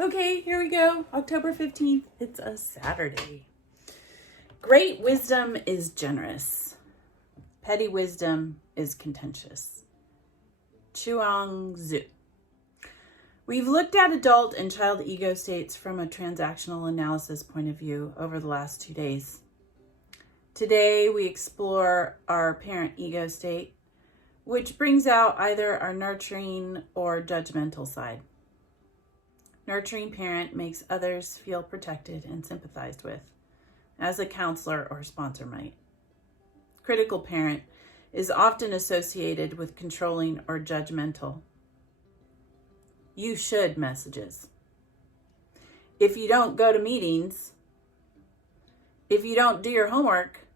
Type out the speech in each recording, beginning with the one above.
Okay, here we go. October 15th. It's a Saturday. Great wisdom is generous. Petty wisdom is contentious. Chuang Tzu. We've looked at adult and child ego states from a transactional analysis point of view over the last 2 days. Today, we explore our parent ego state, which brings out either our nurturing or judgmental side. Nurturing parent makes others feel protected and sympathized with, as a counselor or sponsor might. Critical parent is often associated with controlling or judgmental. You should messages. If you don't go to meetings, if you don't do your homework,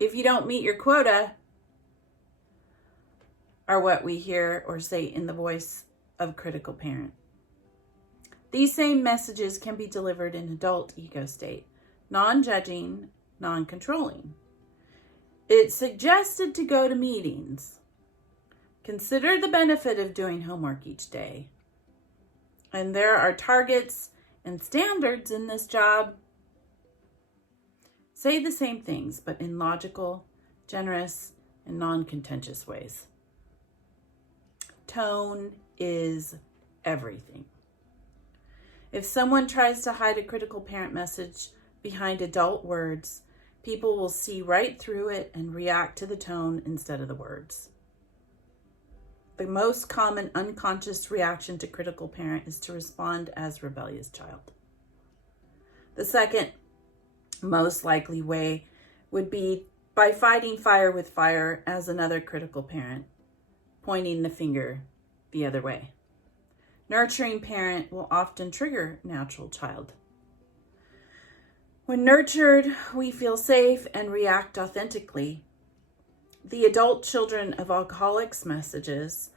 if you don't meet your quota, are what we hear or say in the voice of critical parent. These same messages can be delivered in adult ego state, non-judging, non-controlling. It's suggested to go to meetings. Consider the benefit of doing homework each day. And there are targets and standards in this job. Say the same things, but in logical, generous, and non-contentious ways. Tone is everything. If someone tries to hide a critical parent message behind adult words, people will see right through it and react to the tone instead of the words. The most common unconscious reaction to critical parent is to respond as rebellious child. The second most likely way would be by fighting fire with fire as another critical parent, pointing the finger the other way. Nurturing parent will often trigger natural child. When nurtured, we feel safe and react authentically. The adult children of alcoholics' messages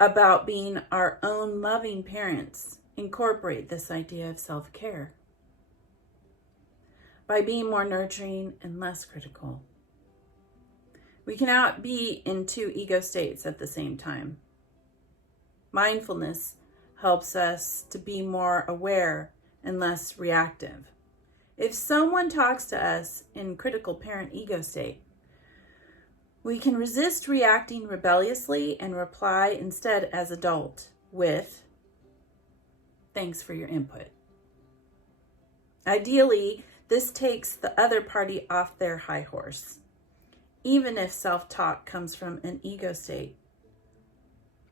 about being our own loving parents incorporate this idea of self-care by being more nurturing and less critical. We cannot be in two ego states at the same time. Mindfulness helps us to be more aware and less reactive. If someone talks to us in critical parent ego state, we can resist reacting rebelliously and reply instead as adult with, "Thanks for your input." Ideally, this takes the other party off their high horse, even if self-talk comes from an ego state.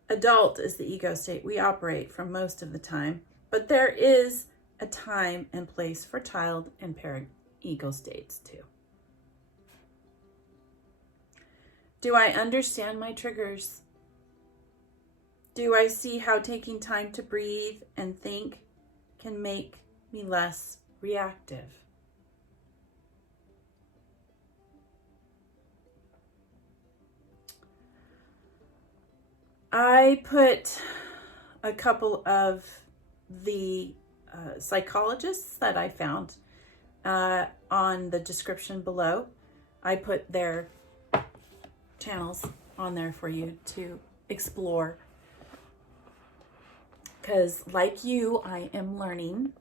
Adult is the ego state we operate from most of the time, but there is a time and place for child and parent ego states too. Do I understand my triggers? Do I see how taking time to breathe and think can make me less reactive? I put a couple of the psychologists that I found on the description below. I put their channels on there for you to explore. Because like you, I am learning,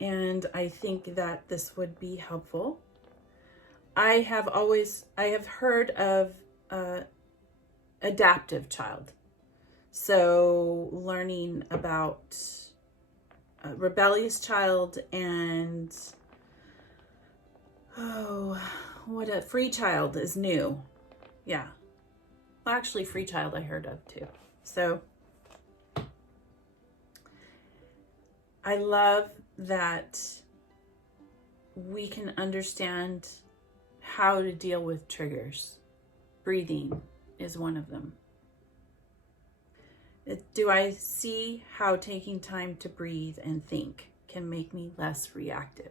and I think that this would be helpful. I have heard of adaptive child. So learning about rebellious child and what a free child is new. Yeah. Well, actually free child I heard of too. So I love that we can understand how to deal with triggers. Breathing is one of them. Do I see how taking time to breathe and think can make me less reactive?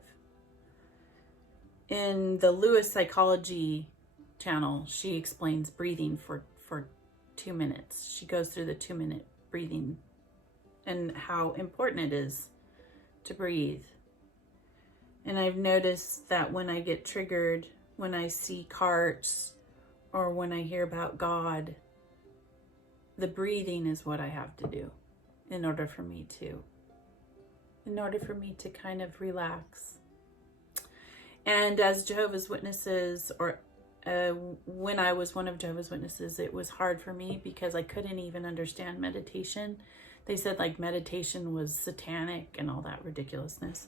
In the Lewis Psychology channel, she explains breathing for 2 minutes. She goes through the 2-minute breathing and how important it is to breathe. And I've noticed that when I get triggered, when I see carts or when I hear about God, the breathing is what I have to do in order for me to kind of relax. And as Jehovah's Witnesses, or when I was one of Jehovah's Witnesses, it was hard for me because I couldn't even understand meditation. They said like meditation was satanic and all that ridiculousness.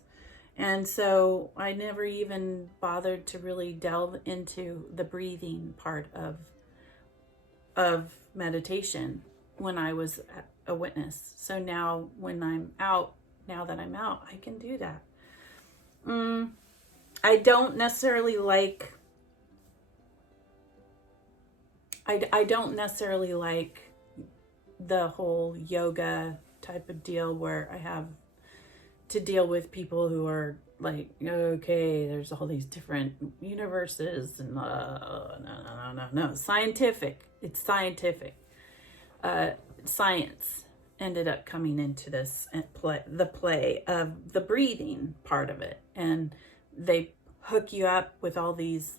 And so I never even bothered to really delve into the breathing part of meditation when I was a witness. So now when I'm out, now that I'm out, I can do that. I don't necessarily like, I don't necessarily like the whole yoga type of deal where I have to deal with people who are like, okay, there's all these different universes and no. Scientific. It's scientific. Science ended up coming into this the play of the breathing part of it, and they hook you up with all these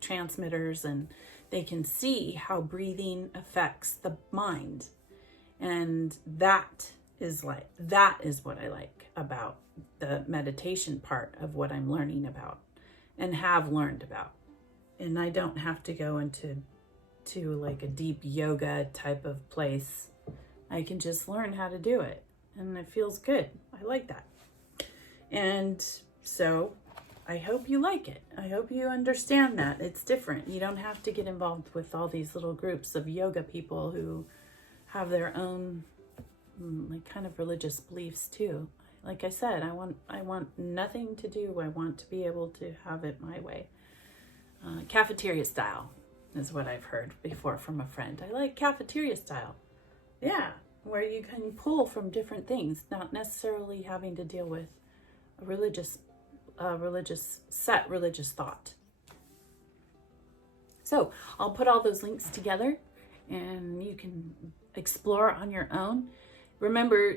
transmitters, and they can see how breathing affects the mind, and that is what I like about the meditation part of what I'm learning about and have learned about. And I don't have to go into like a deep yoga type of place. I can just learn how to do it, and it feels good. I like that. And so I hope you like it. I hope you understand that it's different. You don't have to get involved with all these little groups of yoga people who have their own kind of religious beliefs too. Like I said, I want nothing to do. I want to be able to have it my way. Cafeteria style is what I've heard before from a friend. I like cafeteria style. Yeah, where you can pull from different things, not necessarily having to deal with a religious thought. So I'll put all those links together and you can explore on your own. Remember,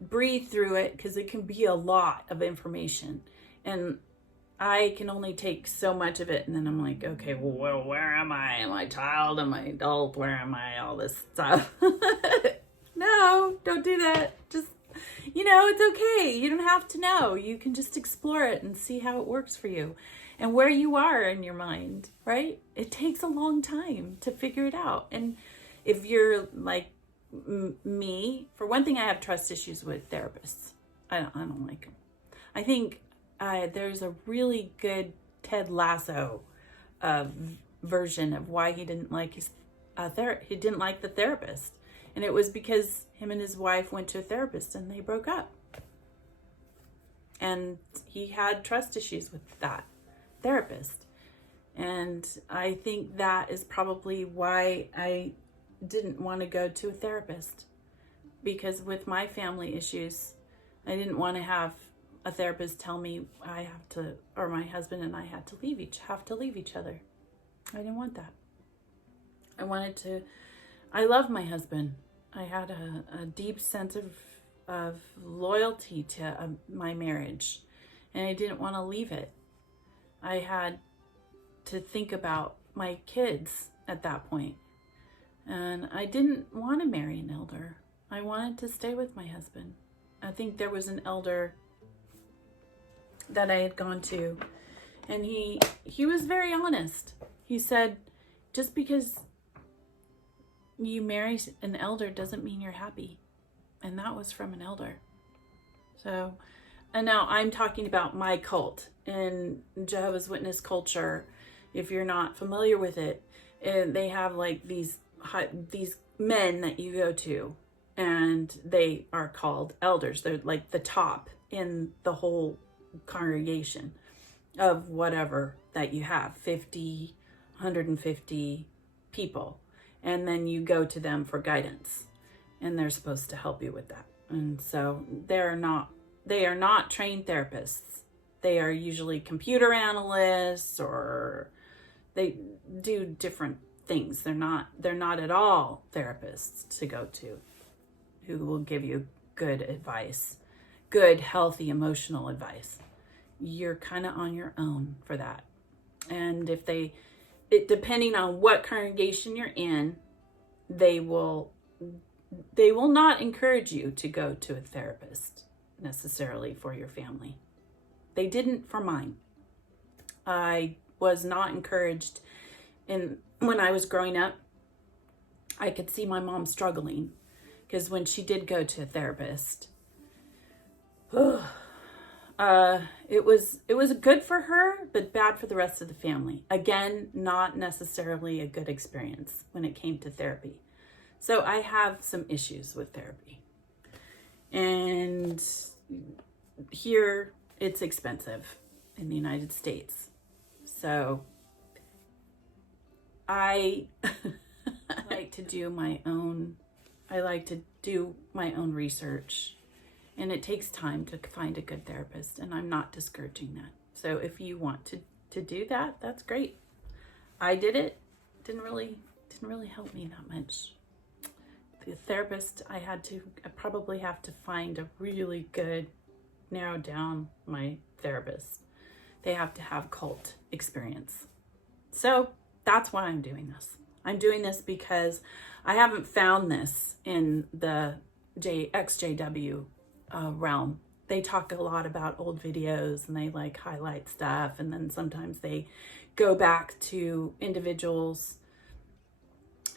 breathe through it because it can be a lot of information. And I can only take so much of it, and then I'm like, okay, well, where am I? Am I a child? Am I adult? Where am I? All this stuff. No, don't do that. Just, it's okay. You don't have to know. You can just explore it and see how it works for you and where you are in your mind, right? It takes a long time to figure it out. And if you're like me, for one thing, I have trust issues with therapists. I don't like them. I think there's a really good Ted Lasso version of why he didn't like he didn't like the therapist, and it was because him and his wife went to a therapist and they broke up, and he had trust issues with that therapist. And I think that is probably why I didn't want to go to a therapist, because with my family issues, I didn't want to have a therapist tell me I have to, or my husband and I have to leave each other. I didn't want that. I love my husband. I had a deep sense of loyalty to my marriage, and I didn't want to leave it. I had to think about my kids at that point, and I didn't want to marry an elder. I wanted to stay with my husband. I think there was an elder that I had gone to, and he was very honest. He said, just because you marry an elder doesn't mean you're happy. And that was from an elder. So, and now I'm talking about my cult in Jehovah's Witness culture. If you're not familiar with it, they have like these men that you go to, and they are called elders. They're like the top in the whole congregation of whatever that you have, 50, 150 people. And then you go to them for guidance, and they're supposed to help you with that. And so they are not trained therapists. They are usually computer analysts, or they do different things. They're not at all therapists to go to who will give you good advice, good, healthy, emotional advice. You're kind of on your own for that. And depending on what congregation you're in, they will they will not encourage you to go to a therapist necessarily for your family. They didn't for mine. I was not encouraged. And when I was growing up, I could see my mom struggling, because when she did go to a therapist, it was good for her, but bad for the rest of the family. Again, not necessarily a good experience when it came to therapy. So I have some issues with therapy. And here it's expensive in the United States. So I like to do my own research, and it takes time to find a good therapist, and I'm not discouraging that. So if you want to do that, that's great. I did it. Didn't really help me that much. The therapist, I probably have to find a really good, narrow down my therapist. They have to have cult experience. So that's why I'm doing this. I'm doing this because I haven't found this in the XJW realm. They talk a lot about old videos, and they like highlight stuff, and then sometimes they go back to individuals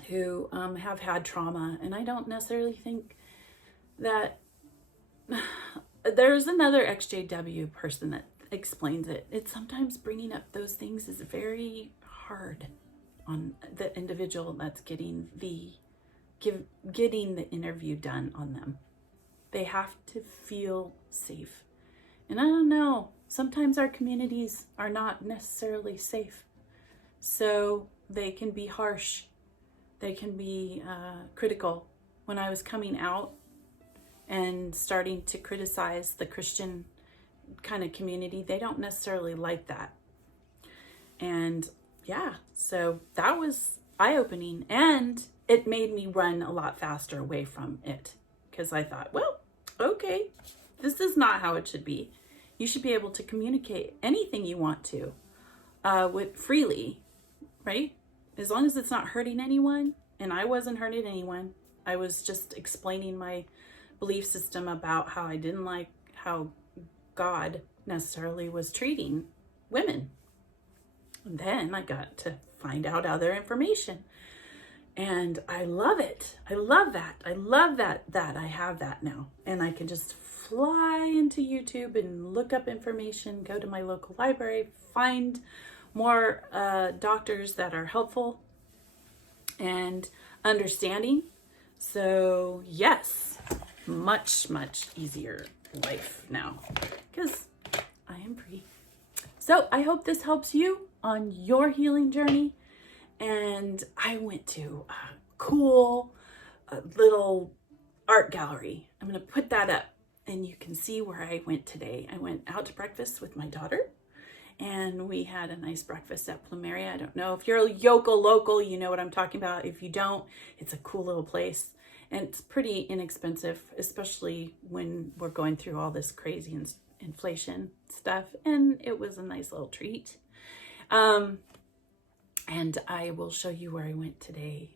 who have had trauma, and I don't necessarily think that there's another XJW person that explains it. It's sometimes bringing up those things is very hard on the individual that's getting the interview done on them. They have to feel safe. And I don't know, sometimes our communities are not necessarily safe. So they can be harsh. They can be critical. When I was coming out and starting to criticize the Christian kind of community, they don't necessarily like that. And yeah, so that was eye-opening, and it made me run a lot faster away from it, because I thought, well, okay, this is not how it should be. You should be able to communicate anything you want to with freely, right? As long as it's not hurting anyone. And I wasn't hurting anyone. I was just explaining my belief system about how I didn't like how God necessarily was treating women. And then I got to find out other information. And I love it. I love that. I love that I have that now. And I can just fly into YouTube and look up information, go to my local library, find more doctors that are helpful and understanding. So yes, much easier life now, because I am free. So I hope this helps you on your healing journey. And I went to a cool little art gallery. I'm going to put that up, and you can see where I went today. I went out to breakfast with my daughter, and we had a nice breakfast at Plumeria. I don't know if you're a local, you know what I'm talking about. If you don't, it's a cool little place, and it's pretty inexpensive, especially when we're going through all this crazy inflation stuff. And it was a nice little treat. And I will show you where I went today.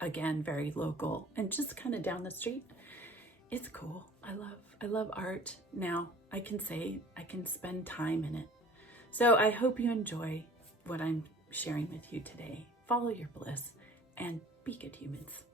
Again, very local and just kind of down the street. It's cool. I love art now. I can spend time in it. So I hope you enjoy what I'm sharing with you today. Follow your bliss and be good humans.